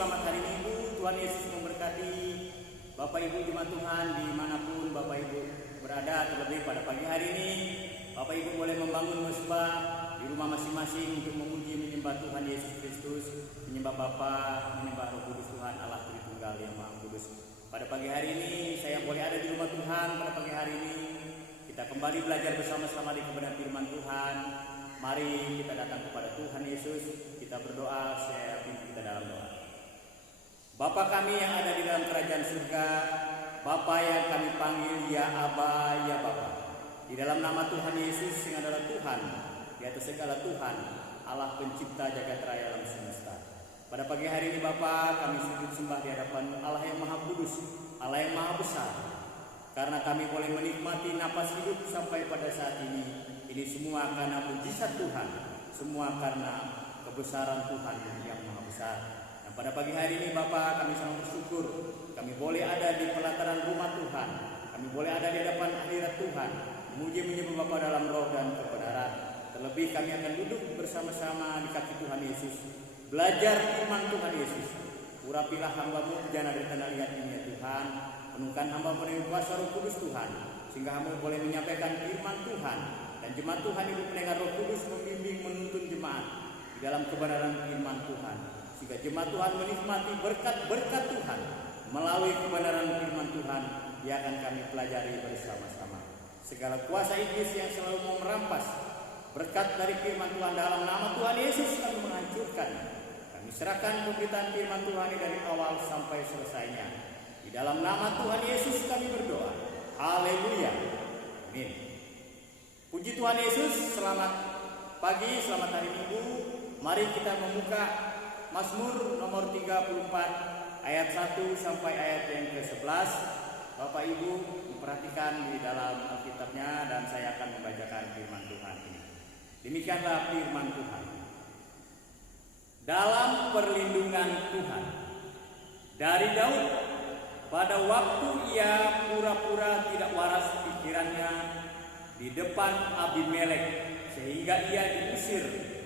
selamat hari Minggu. Tuhan Yesus memberkati Bapak Ibu jemaat Tuhan dimanapun Bapak Ibu berada. Terlebih pada pagi hari ini, Bapak Ibu boleh membangun mesbah di rumah masing-masing untuk memuji menyembah Tuhan Yesus Kristus, menyembah Bapa, menyembah Roh Kudus Tuhan Allah Tritunggal yang Maha Kudus. Pada pagi hari ini saya boleh ada di rumah Tuhan. Pada pagi hari ini kita kembali belajar bersama-sama di kebenaran firman Tuhan. Mari kita datang kepada Tuhan Yesus. Kita berdoa, saya pimpin kita dalam doa. Bapa kami yang ada di dalam kerajaan surga, Bapa yang kami panggil ya Aba, ya Bapa. Di dalam nama Tuhan Yesus yang adalah Tuhan, di atas segala Tuhan, Allah pencipta jagat raya alam semesta. Pada pagi hari ini Bapa, kami sujud sembah di hadapan Allah yang Maha Kudus, Allah yang Maha Besar. Karena kami boleh menikmati napas hidup sampai pada saat ini. Ini semua karena mujizat Tuhan, semua karena kebesaran Tuhan yang Maha Besar. Dan pada pagi hari ini Bapa, kami sangat bersyukur kami boleh ada di pelataran rumah Tuhan. Kami boleh ada di hadapan hadirat Tuhan, memuji menyembah Bapa dalam roh dan kebenaran. Terlebih kami akan duduk bersama-sama di kaki Tuhan Yesus, belajar firman Tuhan Yesus. Urapilah hamba-Mu jana dari tanah liat ini ya Tuhan. Penuhkan hamba-Mu dengan kuasa Roh Kudus Tuhan, sehingga hamba boleh menyampaikan firman Tuhan. Dan jemaat Tuhan Ibu pendengar Roh Kudus membimbing menuntun jemaat di dalam kebenaran firman Tuhan, sehingga jemaat Tuhan menikmati berkat-berkat Tuhan melalui kebenaran firman Tuhan yang akan kami pelajari bersama-sama. Segala kuasa iblis yang selalu mau merampas berkat dari firman Tuhan dalam nama Tuhan Yesus kami menghancurkan. Kami serahkan pemberitaan firman Tuhan ini dari awal sampai selesainya. Di dalam nama Tuhan Yesus kami berdoa. Haleluya. Amin. Puji Tuhan Yesus, selamat pagi, selamat hari Minggu. Mari kita membuka Mazmur nomor 34 ayat 1 sampai ayat yang ke-11. Bapak Ibu memperhatikan di dalam Alkitabnya dan saya akan membacakan firman Tuhan ini. Demikianlah firman Tuhan. Dalam perlindungan Tuhan, dari Daud, pada waktu ia pura-pura tidak waras pikirannya di depan Abimelek, sehingga ia diusir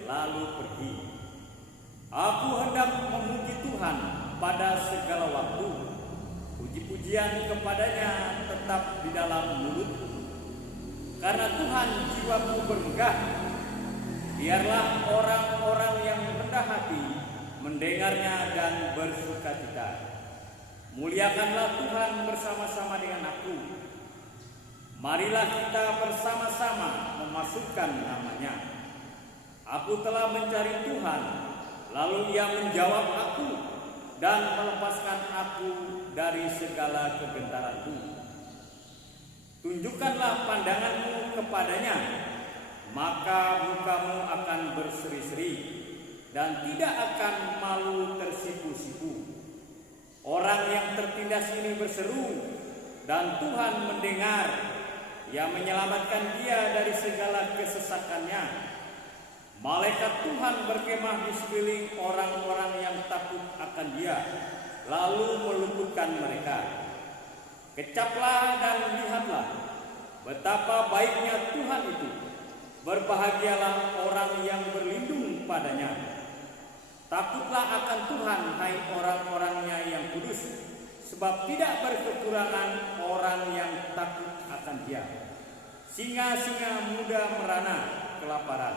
lalu pergi. Aku hendak memuji Tuhan pada segala waktu, puji-pujian kepadanya tetap di dalam mulutku. Karena Tuhan jiwaku bermegah, biarlah orang-orang yang rendah hati mendengarnya dan bersukacita. Muliakanlah Tuhan bersama-sama dengan aku. Marilah kita bersama-sama memasukkan namanya. Aku telah mencari Tuhan, lalu Ia menjawab aku dan melepaskan aku dari segala kegentaranku. Tunjukkanlah pandanganmu kepadanya, maka mukamu akan berseri-seri dan tidak akan malu tersipu-sipu. Orang yang tertindas ini berseru, dan Tuhan mendengar. Ia menyelamatkan dia dari segala kesesakannya. Malaikat Tuhan berkemah di sekeliling orang-orang yang takut akan dia, lalu meluputkan mereka. Kecaplah dan lihatlah betapa baiknya Tuhan itu. Berbahagialah orang yang berlindung padanya. Takutlah akan Tuhan, hai orang-orangnya yang kudus, sebab tidak berkekurangan orang yang takut akan Dia. Singa-singa muda merana kelaparan,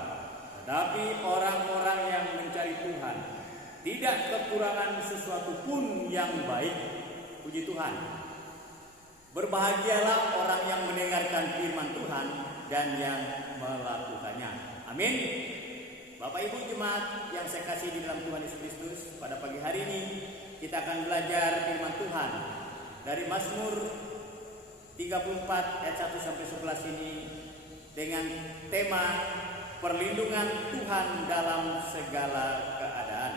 tetapi orang-orang yang mencari Tuhan tidak kekurangan sesuatu pun yang baik. Puji Tuhan. Berbahagialah orang yang mendengarkan firman Tuhan dan yang melakukannya. Amin. Bapak Ibu jemaat yang saya kasih di dalam Tuhan Yesus Kristus, pada pagi hari ini kita akan belajar firman Tuhan dari Mazmur 34 ayat 1 sampai 11 ini dengan tema perlindungan Tuhan dalam segala keadaan.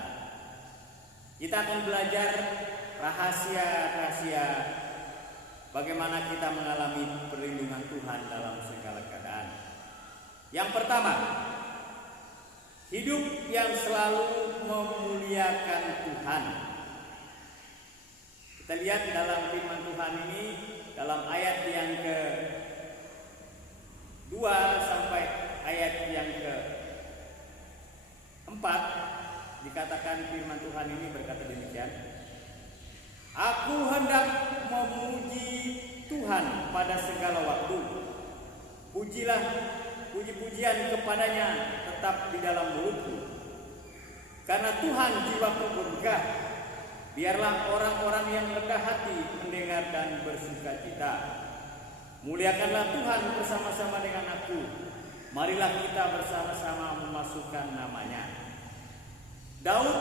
Kita akan belajar rahasia-rahasia bagaimana kita mengalami perlindungan Tuhan dalam segala keadaan. Yang pertama, hidup yang selalu memuliakan Tuhan. Kita lihat dalam firman Tuhan ini dalam ayat yang ke-2 sampai ayat yang ke-4 dikatakan firman Tuhan ini berkata demikian. demikian. Aku hendak memuji Tuhan pada segala waktu. Pujilah, puji-pujian kepadanya tetap di dalam mulutku. Karena Tuhan jiwaku bergah. Biarlah orang-orang yang rendah hati mendengar dan bersukacita. Muliakanlah Tuhan bersama-sama dengan aku. Marilah kita bersama-sama memasukkan namanya. Daud,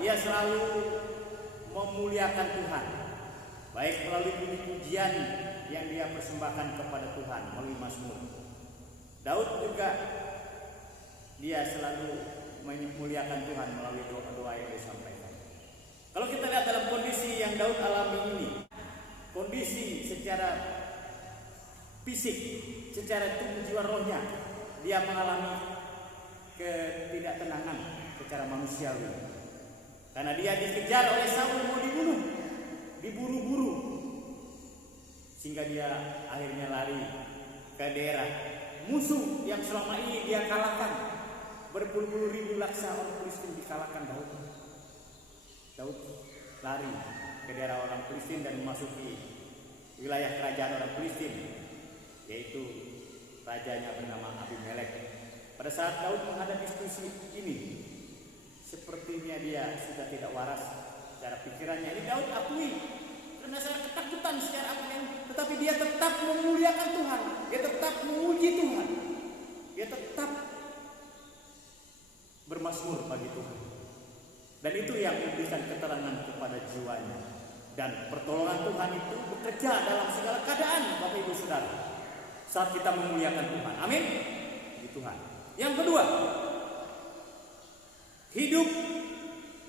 ia selalu memuliakan Tuhan, baik melalui puji-pujian yang dia persembahkan kepada Tuhan melalui Mazmur. Daud juga dia selalu memuliakan Tuhan melalui doa-doa yang disampaikan. Kalau kita lihat dalam kondisi yang Daud alami ini, kondisi secara fisik, secara tubuh jiwa rohnya, dia mengalami ketidaktenangan secara manusiawi. Karena dia dikejar oleh Saul, mau dibunuh, diburu-buru, sehingga dia akhirnya lari ke daerah musuh yang selama ini dia kalahkan. Berpuluh-puluh ribu laksa orang Filistin dikalahkan Daud. Daud lari ke daerah orang Filistin dan memasuki wilayah kerajaan orang Filistin, yaitu rajanya bernama Abimelek. Pada saat Daud menghadapi diskusi ini, sepertinya dia sudah tidak waras secara pikirannya. Ini Daud akui karena saya ketakutan secara akal, tetapi dia tetap memuliakan Tuhan, dia tetap memuji Tuhan, dia tetap bermazmur bagi Tuhan. Dan itu yang memberikan keterangan kepada jiwanya. Dan pertolongan Tuhan itu bekerja dalam segala keadaan, Bapak Ibu Saudara, saat kita memuliakan Tuhan. Amin. Puji Tuhan. Yang kedua, hidup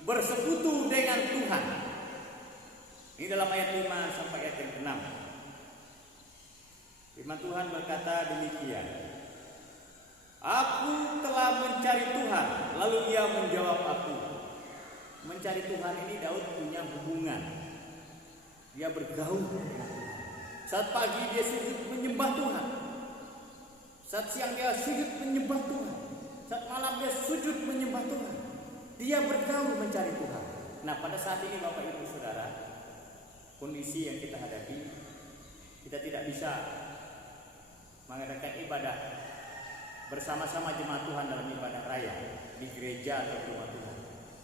bersekutu dengan Tuhan. Ini dalam ayat 5 sampai ayat yang 6. Firman Tuhan berkata demikian. Aku telah mencari Tuhan, lalu Ia menjawab aku. Mencari Tuhan ini Daud punya hubungan. Dia bergaul dengan Tuhan. Saat pagi dia sujud menyembah Tuhan. Saat siang dia sujud menyembah Tuhan. Saat malam dia sujud menyembah Tuhan. Dia bergaul mencari Tuhan. Nah, pada saat ini Bapak Ibu Saudara, kondisi yang kita hadapi, kita tidak bisa mengadakan ibadah bersama-sama jemaat Tuhan dalam ibadah raya di gereja atau di rumah Tuhan.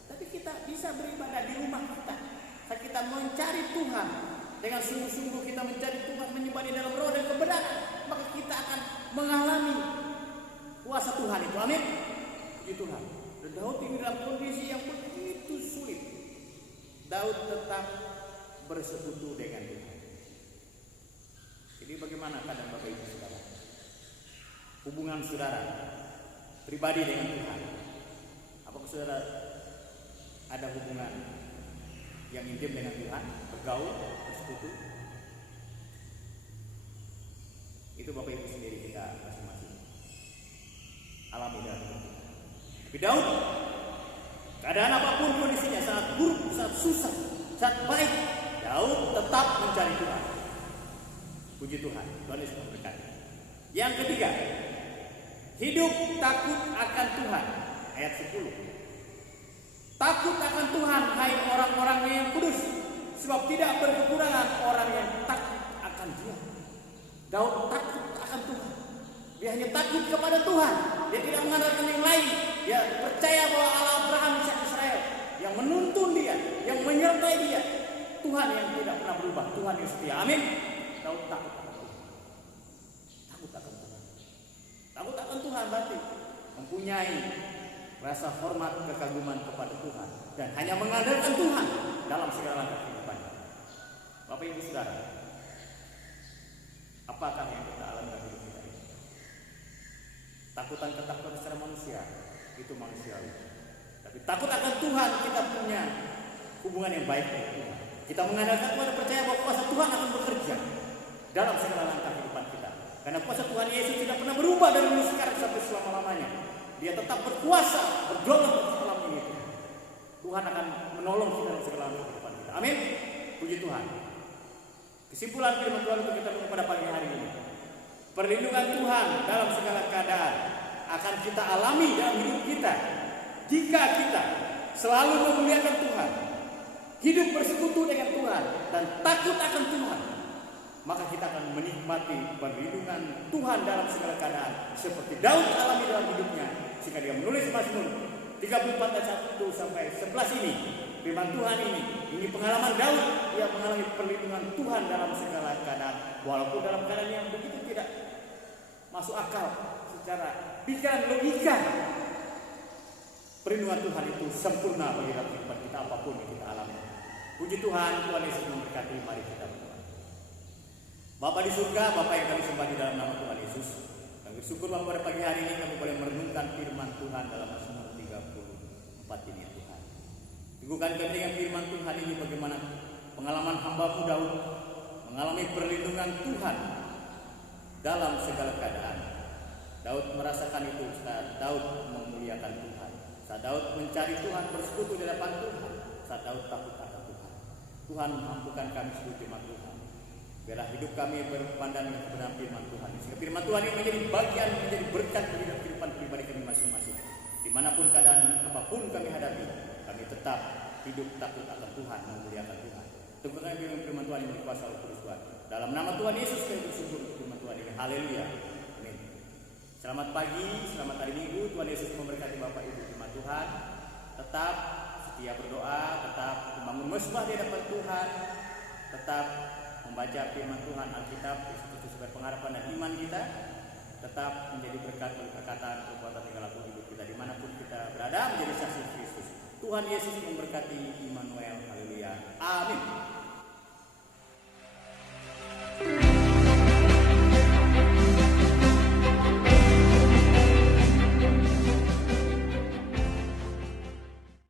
Tapi kita bisa beribadah di rumah kita. Saat kita mencari Tuhan dengan sungguh-sungguh, kita mencari Tuhan, menyembah di dalam roh dan kebenaran, maka kita akan mengalami kuasa Tuhan itu. Amin. Puji Tuhan. Dan Daud ini dalam kondisi yang begitu sulit, Daud tetap bersekutu dengan Tuhan. Jadi bagaimana keadaan Bapak Ibu Saudara? Hubungan saudara pribadi dengan Tuhan. Apakah saudara ada hubungan yang intim dengan Tuhan, bergaul, bersekutu? Itu Bapak Ibu sendiri, kita masing-masing alami dalam hidup kita. Tapi Daud, keadaan apapun kondisinya, saat buruk, saat susah, saat baik, Daud tetap mencari Tuhan. Puji Tuhan, Tuhan Yesus memberkati. Yang ketiga, hidup takut akan Tuhan. Ayat 10. Takut akan Tuhan, hai orang-orang yang kudus, sebab tidak berkekurangan orang yang takut akan Dia. Daud takut akan Tuhan. Dia hanya takut kepada Tuhan. Dia tidak mengandalkan yang lain. Dia percaya bahwa Allah Abraham, Ishak, Israel yang menuntun dia, yang menyertai dia, Tuhan yang tidak pernah berubah, Tuhan yang setia. Amin. Daud takut akan Tuhan. Takut akan Tuhan. Takut akan Tuhan berarti mempunyai rasa hormat, kekaguman kepada Tuhan, dan hanya mengandalkan Tuhan dalam segala langkah kehidupannya. Bapak Ibu Saudara, apakah yang kita alami dalam hidup kita ini? Takutan-ketakutan secara manusia itu manusiawi. Tapi takut akan Tuhan, kita punya hubungan yang baik dengan Tuhan. Kita mengandalkan Tuhan dan percaya bahwa kuasa Tuhan akan bekerja dalam segala langkah kehidupan kita. Karena kuasa Tuhan Yesus tidak pernah berubah dari dulu, sekarang sampai selama-lamanya. Dia tetap berkuasa, berjuang dalam ini. Tuhan akan menolong kita dalam segala langkah kehidupan kita. Amin. Puji Tuhan. Kesimpulan firman Tuhan untuk kita pada pagi hari ini. Perlindungan Tuhan dalam segala keadaan akan kita alami dalam hidup kita jika kita selalu memuliakan Tuhan, hidup bersekutu dengan Tuhan dan takut akan Tuhan, maka kita akan menikmati perlindungan Tuhan dalam segala keadaan, seperti Daud alami dalam hidupnya. Jika dia menulis Mazmur 34 ayat 1 sampai 11 ini, firman Tuhan ini pengalaman Daud. Dia mengalami perlindungan Tuhan dalam segala keadaan, walaupun dalam keadaan yang begitu tidak masuk akal secara pikiran logika. Perlindungan Tuhan itu sempurna bagi dalam kehidupan kita apapun yang kita alami. Puji Tuhan, Tuhan Yesus memberkati. Mari kita berdoa. Bapa di surga, Bapa yang kami sembah di dalam nama Tuhan Yesus, kami bersyukur bahwa pada pagi hari ini kami boleh merenungkan firman Tuhan dalam Mazmur 34 ini, ya Tuhan. Teguhkan kami dengan firman Tuhan ini bagaimana pengalaman hamba-Mu Daud mengalami perlindungan Tuhan dalam segala keadaan. Daud merasakan itu saat Daud memuliakan Tuhan, saat Daud mencari Tuhan, bersekutu di hadapan Tuhan, saat Daud takut akan Tuhan. Tuhan, mampukan kami seluruh jemaat Tuhan, biarlah hidup kami berpandangan dengan kebenaran firman Tuhan, sehingga firman Tuhan ini menjadi bagian, menjadi berkat bagi kehidupan pribadi kami masing-masing. Dimanapun keadaan apapun kami hadapi, kami tetap hidup takut akan Tuhan, memuliakan Tuhan. Teguhkan firman Tuhan yang berkuasa oleh Tuhan. Dalam nama Tuhan Yesus kami bersyukur firman Tuhan ini. Haleluya. Amin. Selamat pagi, selamat hari Minggu. Tuhan Yesus memberkati Bapak Ibu jemaat Tuhan. Tetap setia berdoa, tetap membangun mesbah di hadapan Tuhan, tetap membaca firman Tuhan Alkitab itu sebagai pengharapan dan iman kita, tetap menjadi berkat bagi perkataan, perbuatan, tingkah laku hidup kita dimanapun kita berada, menjadi saksi Kristus. Tuhan Yesus memberkati. Immanuel. Haleluya. Amin.